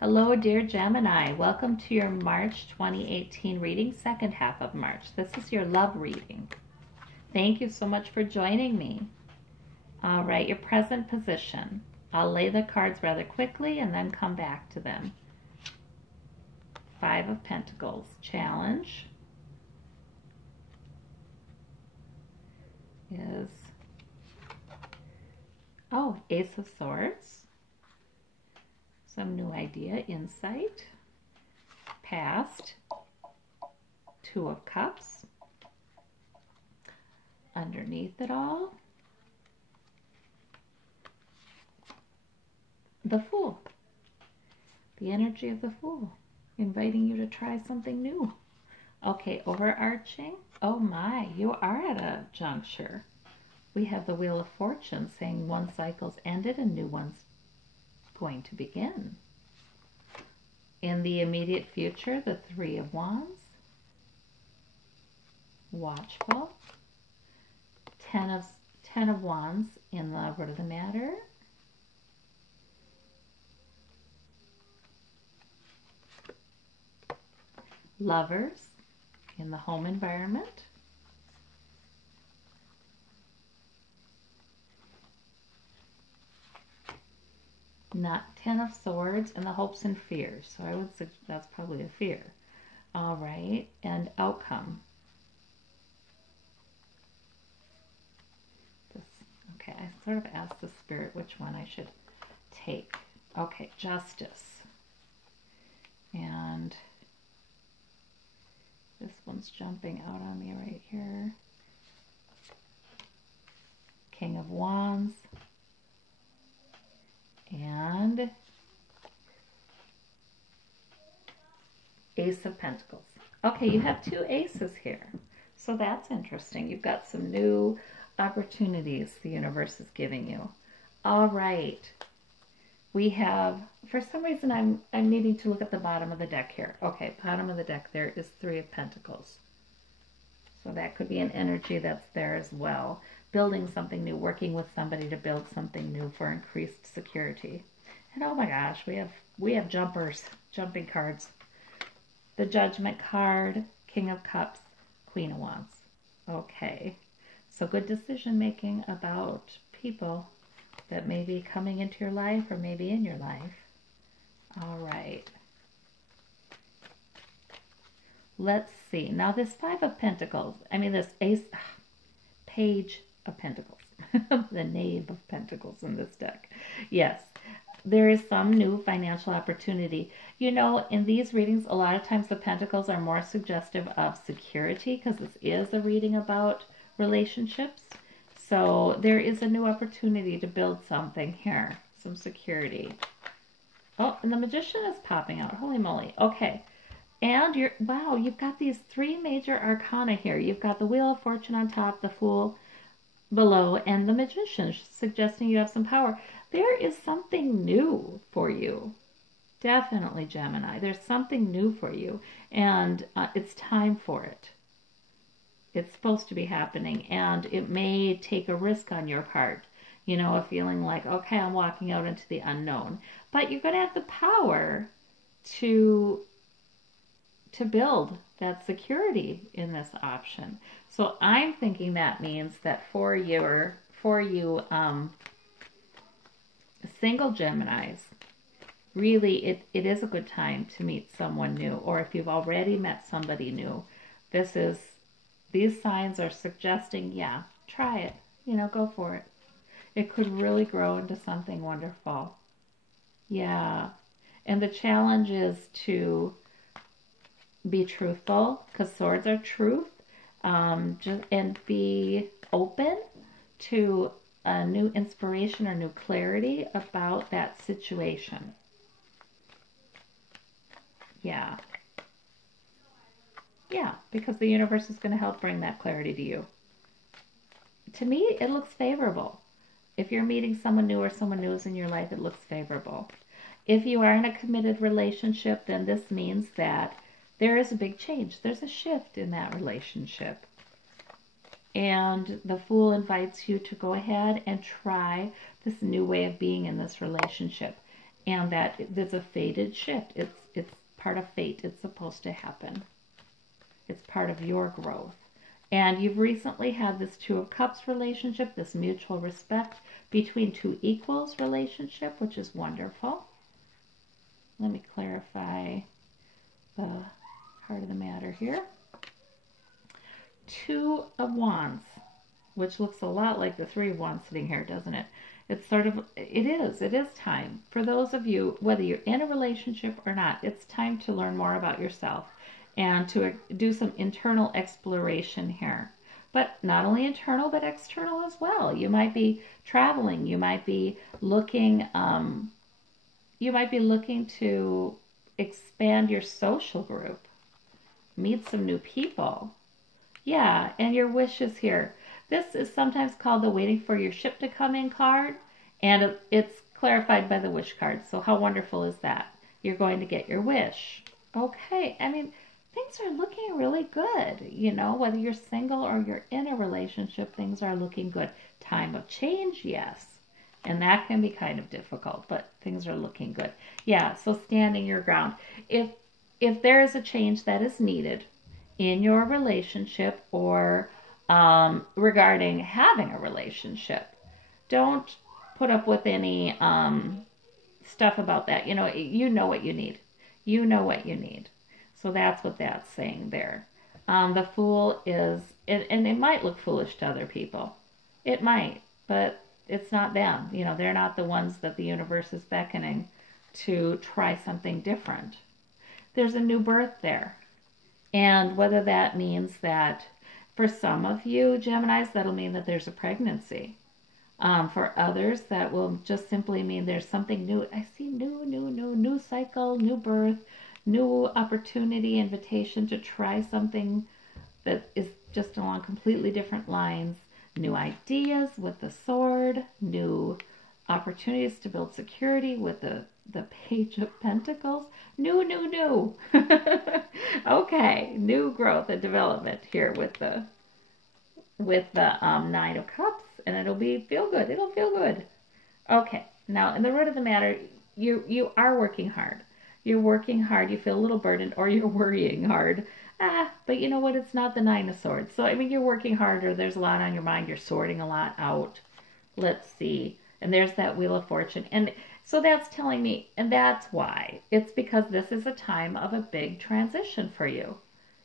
Hello, dear Gemini. Welcome to your March 2018 reading, second half of March. This is your love reading. Thank you so much for joining me. All right, your present position. I'll lay the cards rather quickly and then come back to them. Five of Pentacles, challenge is, Ace of Swords. Some new idea, insight, past, Two of Cups, underneath it all, the Fool, the energy of the Fool, inviting you to try something new. Okay, overarching, oh my, you are at a juncture. We have the Wheel of Fortune saying one cycle's ended and new one's going to begin. In the immediate future, the Three of Wands, watchful, Ten of Wands in the root of the matter, Lovers in the home environment, not Ten of Swords and the hopes and fears. So I would say that's probably a fear. All right, and outcome. Okay, I sort of asked the spirit which one I should take. Okay, justice. And this one's jumping out on me right here. King of Wands. And Ace of Pentacles. Okay, you have two aces here. So that's interesting. You've got some new opportunities the universe is giving you. All right. We have, for some reason, I'm needing to look at the bottom of the deck here. Okay, bottom of the deck there is Three of Pentacles. So that could be an energy that's there as well. Building something new, working with somebody to build something new for increased security. And oh my gosh, we have jumping cards. The Judgment card, King of Cups, Queen of Wands. Okay, so good decision making about people that may be coming into your life or maybe in your life. All right. Let's see. Now this Five of Pentacles, this Page of Pentacles, the Knave of Pentacles in this deck. Yes, there is some new financial opportunity. You know, in these readings, a lot of times the Pentacles are more suggestive of security because this is a reading about relationships. So there is a new opportunity to build something here, some security. Oh, and the Magician is popping out. Holy moly. Okay. And you've got these three major arcana here. You've got the Wheel of Fortune on top, the Fool below, and the Magician, suggesting you have some power. There is something new for you. Definitely, Gemini. There's something new for you, and it's time for it. It's supposed to be happening, and it may take a risk on your part. You know, a feeling like, okay, I'm walking out into the unknown. But you're going to have the power to build that security in this option. So I'm thinking that means that for you single Geminis, really it is a good time to meet someone new. Or if you've already met somebody new, these signs are suggesting, yeah, try it. You know, go for it. It could really grow into something wonderful. Yeah. And the challenge is to be truthful, because swords are truth, and be open to a new inspiration or new clarity about that situation. Yeah. Yeah, because the universe is going to help bring that clarity to you. To me, it looks favorable. If you're meeting someone new or someone new is in your life, it looks favorable. If you are in a committed relationship, then this means that there is a big change. There's a shift in that relationship. And the Fool invites you to go ahead and try this new way of being in this relationship. and that it's a fated shift. It's part of fate. It's supposed to happen. It's part of your growth. And you've recently had this Two of Cups relationship, this mutual respect between two equals relationship, which is wonderful. Let me clarify the heart of the matter here. Two of Wands, which looks a lot like the Three of Wands sitting here, doesn't it? It's sort of, it is time. For those of you, whether you're in a relationship or not, it's time to learn more about yourself and to do some internal exploration here. But not only internal, but external as well. You might be traveling. You might be looking to expand your social group, meet some new people. Yeah, and your wish is here. This is sometimes called the waiting for your ship to come in card, and it's clarified by the wish card. So how wonderful is that? You're going to get your wish. Okay, I mean, things are looking really good. You know, whether you're single or you're in a relationship, things are looking good. Time of change, yes. And that can be kind of difficult, but things are looking good. Yeah, so standing your ground. If there is a change that is needed in your relationship or regarding having a relationship, don't put up with any stuff about that. You know what you need. You know what you need. So that's what that's saying there. The Fool is, and it might look foolish to other people. It might, but it's not them. You know, they're not the ones that the universe is beckoning to try something different. There's a new birth there. And whether that means that for some of you, Geminis, that'll mean that there's a pregnancy. For others, that will just simply mean there's something new. I see new cycle, new birth, new opportunity, invitation to try something that is just along completely different lines. New ideas with the Sword, new opportunities to build security with the Page of Pentacles. New. Okay, new growth and development here with the Nine of Cups, and it'll feel good. It'll feel good. Okay, now in the root of the matter, you are working hard. You're working hard. You feel a little burdened, or you're worrying hard. But you know what? It's not the Nine of Swords. So I mean, you're working harder. There's a lot on your mind. You're sorting a lot out. Let's see. And there's that Wheel of Fortune. And so that's telling me, and that's why. It's because this is a time of a big transition for you.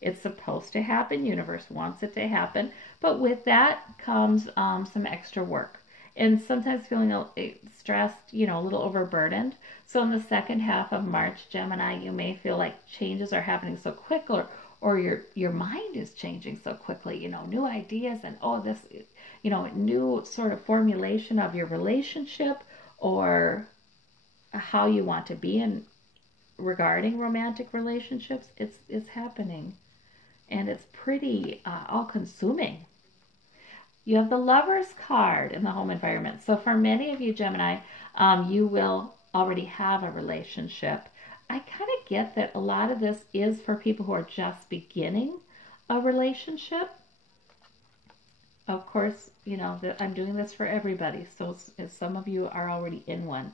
It's supposed to happen. Universe wants it to happen. But with that comes some extra work. And sometimes feeling stressed, a little overburdened. So in the second half of March, Gemini, you may feel like changes are happening so quick, or your mind is changing so quickly, new ideas and this, new sort of formulation of your relationship or how you want to be in regarding romantic relationships. It's happening, and it's pretty all-consuming. You have the Lover's card in the home environment. So for many of you, Gemini, you will already have a relationship. I kind of get that a lot of this is for people who are just beginning a relationship. Of course, I'm doing this for everybody. So some of you are already in one.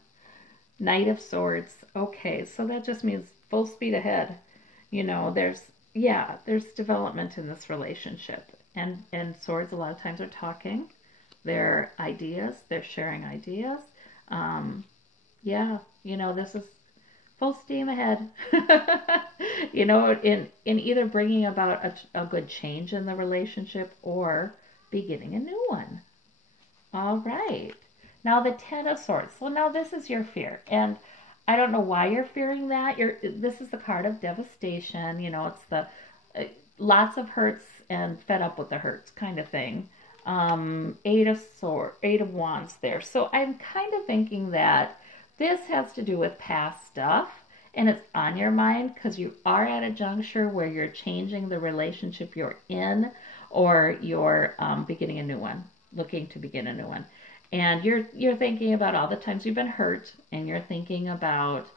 Knight of Swords. Okay, so that just means full speed ahead. There's development in this relationship. And swords a lot of times are talking. They're ideas. They're sharing ideas. This is full steam ahead. In either bringing about a good change in the relationship or beginning a new one. All right. Now the Ten of Swords. So now this is your fear. And I don't know why you're fearing that. This is the card of devastation. It's the lots of hurts and fed up with the hurts kind of thing. Eight of Wands there. So I'm kind of thinking that this has to do with past stuff, and it's on your mind because you are at a juncture where you're changing the relationship you're in, or you're beginning a new one, looking to begin a new one. And you're thinking about all the times you've been hurt, and you're thinking about,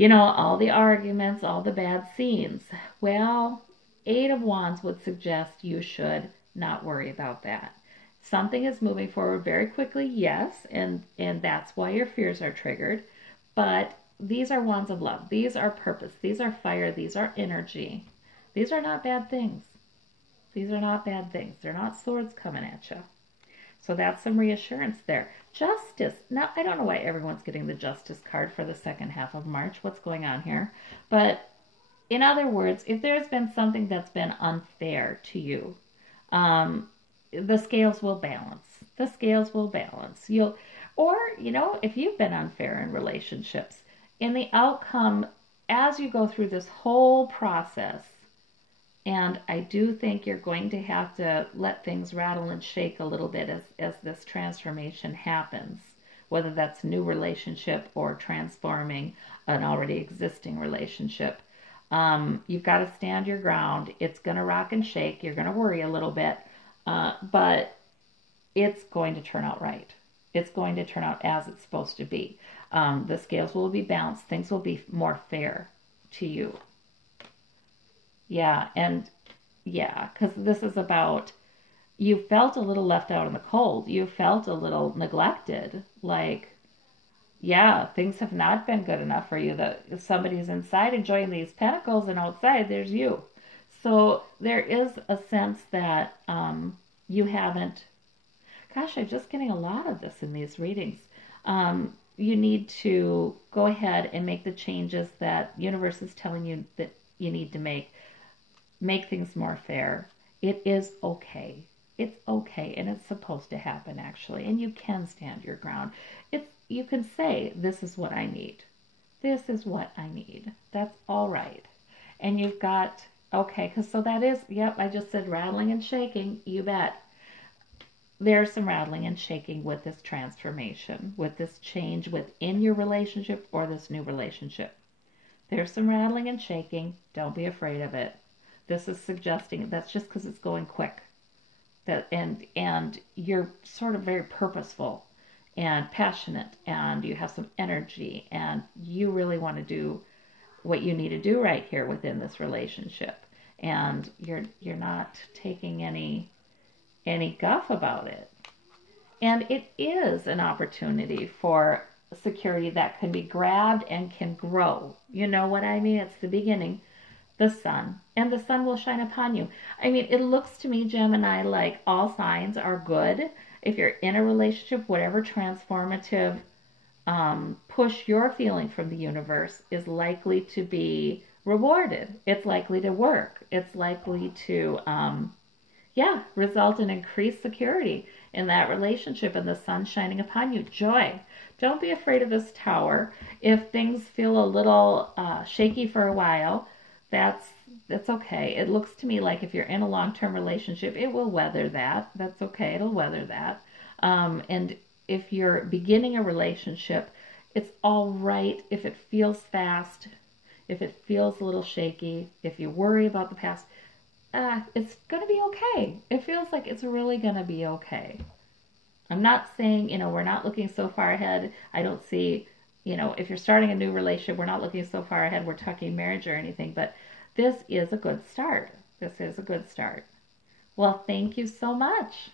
all the arguments, all the bad scenes. Well, Eight of Wands would suggest you should not worry about that. Something is moving forward very quickly, yes, and that's why your fears are triggered. But these are wands of love. These are purpose. These are fire. These are energy. These are not bad things. These are not bad things. They're not swords coming at you. So that's some reassurance there. Justice. Now, I don't know why everyone's getting the Justice card for the second half of March. What's going on here? But in other words, if there's been something that's been unfair to you, the scales will balance. The scales will balance. Or, if you've been unfair in relationships, in the outcome, as you go through this whole process, and I do think you're going to have to let things rattle and shake a little bit as this transformation happens, whether that's a new relationship or transforming an already existing relationship. You've got to stand your ground. It's going to rock and shake. You're going to worry a little bit, but it's going to turn out right. It's going to turn out as it's supposed to be. The scales will be balanced. Things will be more fair to you. Yeah, because this is about, you felt a little left out in the cold. You felt a little neglected. Like, yeah, things have not been good enough for you. That if somebody's inside enjoying these pentacles and outside, there's you. So there is a sense that you haven't, gosh, I'm just getting a lot of this in these readings. You need to go ahead and make the changes that universe is telling you that you need to make things more fair. It is okay. It's okay, and it's supposed to happen, actually. And you can stand your ground. You can say, this is what I need. This is what I need. That's all right. And you've got, okay, because so that is, yep, I just said rattling and shaking. You bet. There's some rattling and shaking with this transformation, with this change within your relationship or this new relationship. There's some rattling and shaking. Don't be afraid of it. This is suggesting that's just because it's going quick. And you're sort of very purposeful and passionate, and you have some energy, and you really want to do what you need to do right here within this relationship. And you're not taking any guff about it. And it is an opportunity for security that can be grabbed and can grow. You know what I mean? It's the beginning. The sun, and the sun will shine upon you. I mean, it looks to me, Gemini, like all signs are good. If you're in a relationship, whatever transformative push you're feeling from the universe is likely to be rewarded. It's likely to work. It's likely to, result in increased security in that relationship and the sun shining upon you. Joy. Don't be afraid of this tower. If things feel a little shaky for a while, that's okay. It looks to me like if you're in a long-term relationship, it will weather that. That's okay. It'll weather that. And if you're beginning a relationship, it's all right if it feels fast, if it feels a little shaky, if you worry about the past, it's going to be okay. It feels like it's really going to be okay. I'm not saying, we're not looking so far ahead. I don't see, if you're starting a new relationship, we're not looking so far ahead, we're talking marriage or anything, but this is a good start. This is a good start. Well, thank you so much.